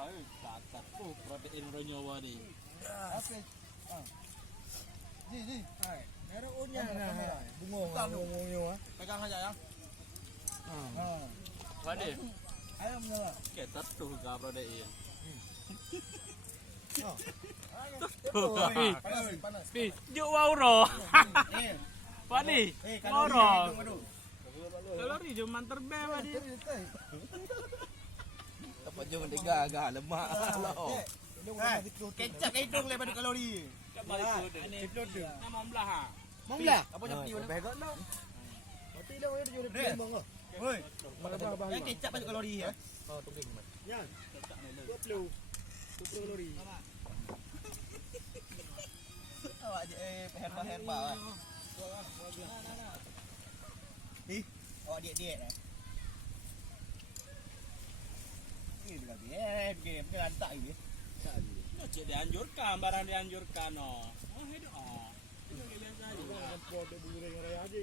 Cacat protein nyawa nih. Apa? Ji. Hai, merah unya. Bungo. Pegang aja ya. Waduh, Ayam nyala. ketat tuh gak protein. Panas. Pi, juk wauro. Eh, Wadi, kalori. wauro. Aduh. Kalori cuma terbe wadi. Dapat jom agak lemak. Kecap hidung lepas tu kalori. Itu tuh. Nama belah ha. Manglah. Apa nak pi? Begok no. Mati dah dia jual Dek. bang. Woi. Yang kecap banyak kalori ya. Oh, tunggu mas. Yan, 20 kalori. Awak je herba. Awak diet eh. Ini berarti game dia lantak ini. Cik dianjurkan, barang dianjurkan no. Oh, hidup. Itu biasa aja. Bodoh burung raya aja.